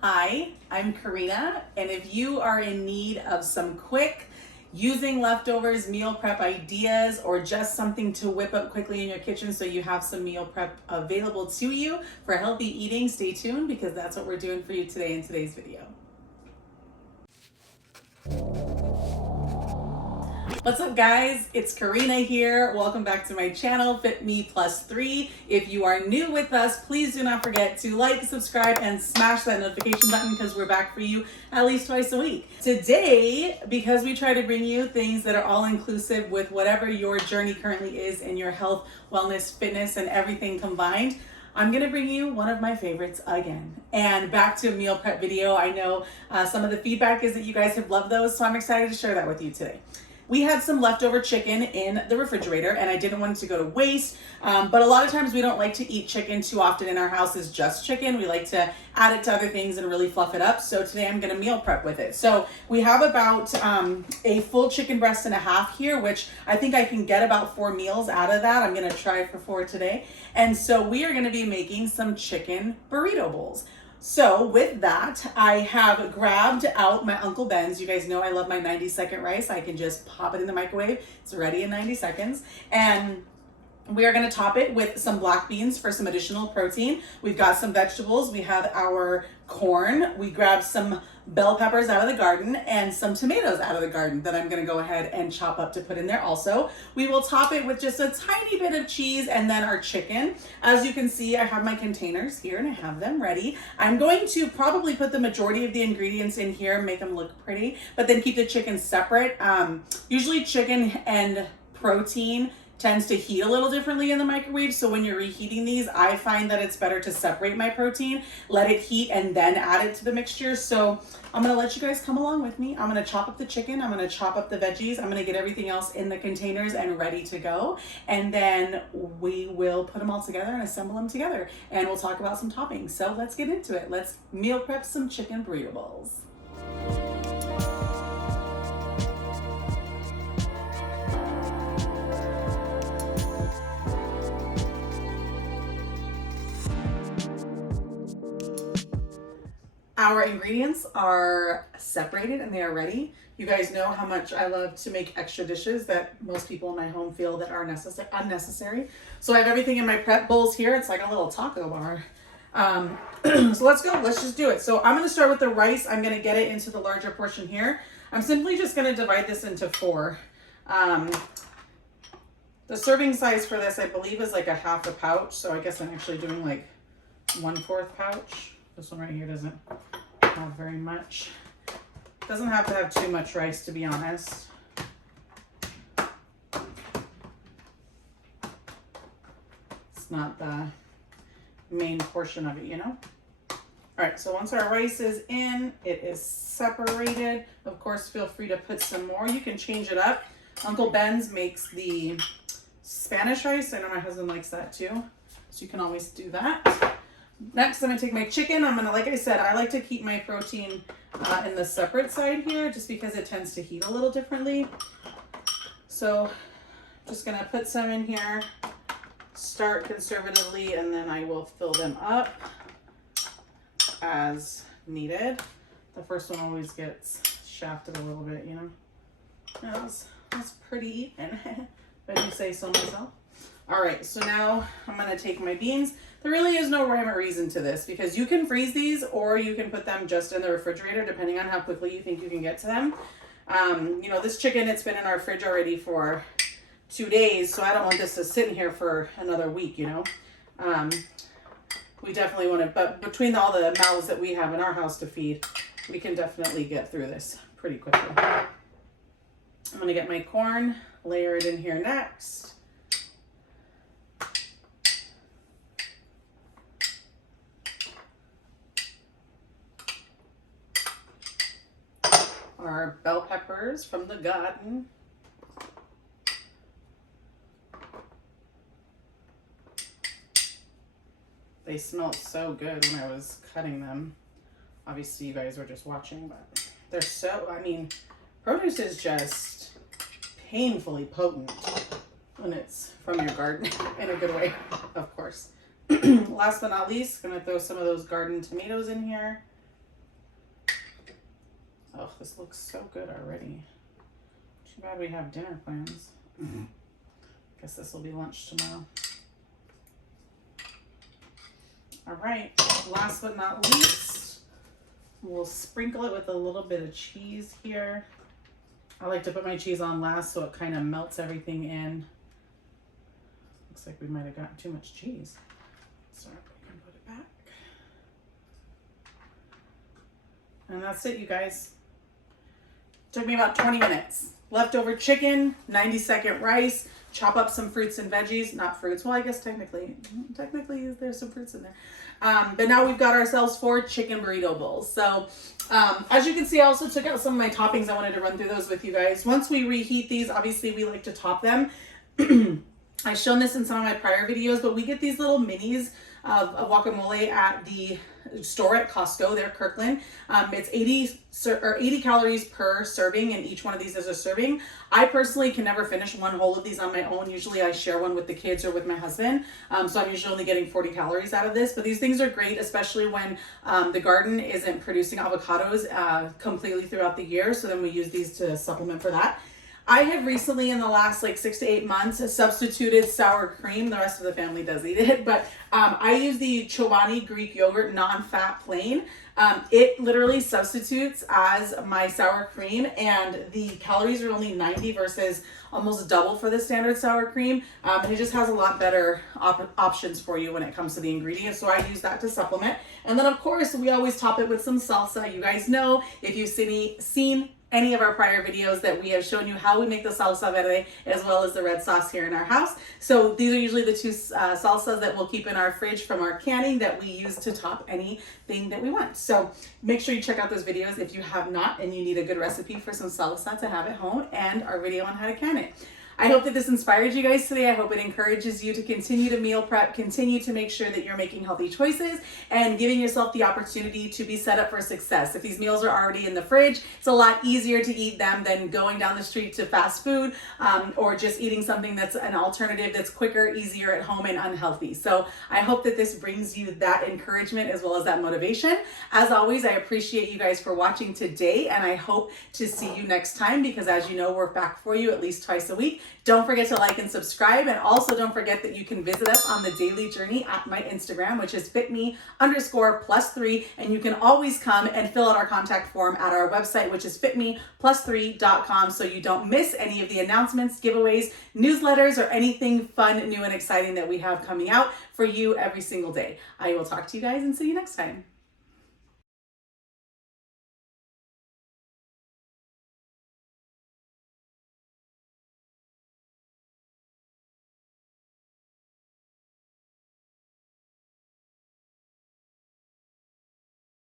Hi, I'm Karina, and if you are in need of some quick using leftovers meal prep ideas or just something to whip up quickly in your kitchen so you have some meal prep available to you for healthy eating, stay tuned because that's what we're doing for you today in today's video. What's up guys, it's Karina here. Welcome back to my channel, Fit Me Plus 3. If you are new with us, please do not forget to like, subscribe, and smash that notification button because we're back for you at least twice a week. Today, because we try to bring you things that are all inclusive with whatever your journey currently is in your health, wellness, fitness, and everything combined, I'm gonna bring you one of my favorites again. And back to a meal prep video. I know some of the feedback is that you guys have loved those, so I'm excited to share that with you today. We had some leftover chicken in the refrigerator and I didn't want it to go to waste, but a lot of times we don't like to eat chicken too often in our house as just chicken. We like to add it to other things and really fluff it up. So today I'm gonna meal prep with it. So we have about a full chicken breast and a half here, which I think I can get about 4 meals out of that. I'm gonna try for 4 today. And so we are gonna be making some chicken burrito bowls. So with that, I have grabbed out my Uncle Ben's. You guys know I love my 90-second rice. I can just pop it in the microwave. It's ready in 90 seconds. And we are going to top it with some black beans for some additional protein. We've got some vegetables. We have our corn. We grabbed some bell peppers out of the garden and some tomatoes out of the garden that I'm going to go ahead and chop up to put in there also. We will top it with just a tiny bit of cheese and then our chicken. As you can see, I have my containers here and I have them ready. I'm going to probably put the majority of the ingredients in here, make them look pretty, but then keep the chicken separate. Usually chicken and protein tends to heat a little differently in the microwave. So when you're reheating these, I find that it's better to separate my protein, let it heat, and then add it to the mixture. So I'm gonna let you guys come along with me. I'm gonna chop up the chicken, I'm gonna chop up the veggies, I'm gonna get everything else in the containers and ready to go. And then we will put them all together and assemble them together. And we'll talk about some toppings. So let's get into it. Let's meal prep some chicken burrito bowls. Our ingredients are separated and they are ready. You guys know how much I love to make extra dishes that most people in my home feel that are unnecessary. So I have everything in my prep bowls here. It's like a little taco bar. So let's go, let's just do it. So I'm gonna start with the rice. I'm gonna get it into the larger portion here. I'm simply just gonna divide this into 4. The serving size for this, I believe, is like a half a pouch. So I guess I'm actually doing like 1/4 pouch. This one right here doesn't have very much. Doesn't have to have too much rice, to be honest. It's not the main portion of it, you know? All right, so once our rice is in, it is separated. Of course, feel free to put some more. You can change it up. Uncle Ben's makes the Spanish rice. I know my husband likes that too. So you can always do that. Next, I'm gonna take my chicken. I'm gonna, like I said, I like to keep my protein in the separate side here just because it tends to heat a little differently. So just gonna put some in here, start conservatively, and then I will fill them up as needed. The first one always gets shafted a little bit, you know. That's pretty even, if I do say so myself. All right, so now I'm gonna take my beans. There really is no rhyme or reason to this because you can freeze these or you can put them just in the refrigerator depending on how quickly you think you can get to them. You know, this chicken, it's been in our fridge already for 2 days, so I don't want this to sit in here for another week, you know. We definitely want to, but between all the mouths that we have in our house to feed, we can definitely get through this pretty quickly. I'm gonna get my corn, layer it in here next. Our bell peppers from the garden. They smelled so good when I was cutting them. Obviously you guys were just watching, but they're so, I mean, produce is just painfully potent when it's from your garden in a good way, of course. Last but not least, gonna throw some of those garden tomatoes in here. Oh, this looks so good already. Too bad we have dinner plans. Guess this will be lunch tomorrow. All right, last but not least, we'll sprinkle it with a little bit of cheese here. I like to put my cheese on last so it kind of melts everything in. Looks like we might have gotten too much cheese. So we can put it back. And that's it, you guys. Took me about 20 minutes. Leftover chicken, 90-second rice, chop up some fruits and veggies. Not fruits, well, I guess technically there's some fruits in there. But now we've got ourselves 4 chicken burrito bowls. So as you can see, I also took out some of my toppings. I wanted to run through those with you guys. Once we reheat these, obviously we like to top them. I've shown this in some of my prior videos, but we get these little minis of guacamole at the store at Costco. They're Kirkland. It's 80 calories per serving, and each one of these is a serving. I personally can never finish one whole of these on my own. Usually I share one with the kids or with my husband. So I'm usually only getting 40 calories out of this, but these things are great, especially when the garden isn't producing avocados completely throughout the year. So then we use these to supplement for that. I have recently, in the last like 6 to 8 months, substituted sour cream. The rest of the family does eat it, but I use the Chobani Greek yogurt non-fat plain. It literally substitutes as my sour cream, and the calories are only 90 versus almost double for the standard sour cream. And it just has a lot better options for you when it comes to the ingredients. So I use that to supplement. And then of course, we always top it with some salsa. You guys know, if you've seen any of our prior videos, that we have shown you how we make the salsa verde as well as the red sauce here in our house. So these are usually the 2 salsas that we'll keep in our fridge from our canning that we use to top anything that we want. So make sure you check out those videos if you have not and you need a good recipe for some salsa to have at home, and our video on how to can it. I hope that this inspired you guys today. I hope it encourages you to continue to meal prep, continue to make sure that you're making healthy choices and giving yourself the opportunity to be set up for success. If these meals are already in the fridge, it's a lot easier to eat them than going down the street to fast food or just eating something that's an alternative that's quicker, easier at home, and unhealthy. So I hope that this brings you that encouragement as well as that motivation. As always, I appreciate you guys for watching today, and I hope to see you next time, because as you know, we're back for you at least twice a week. Don't forget to like and subscribe, and also don't forget that you can visit us on the daily journey at my Instagram, which is fitme_+3, and you can always come and fill out our contact form at our website, which is fitme+3.com, so you don't miss any of the announcements, giveaways, newsletters, or anything fun, new, and exciting that we have coming out for you every single day. I will talk to you guys and see you next time.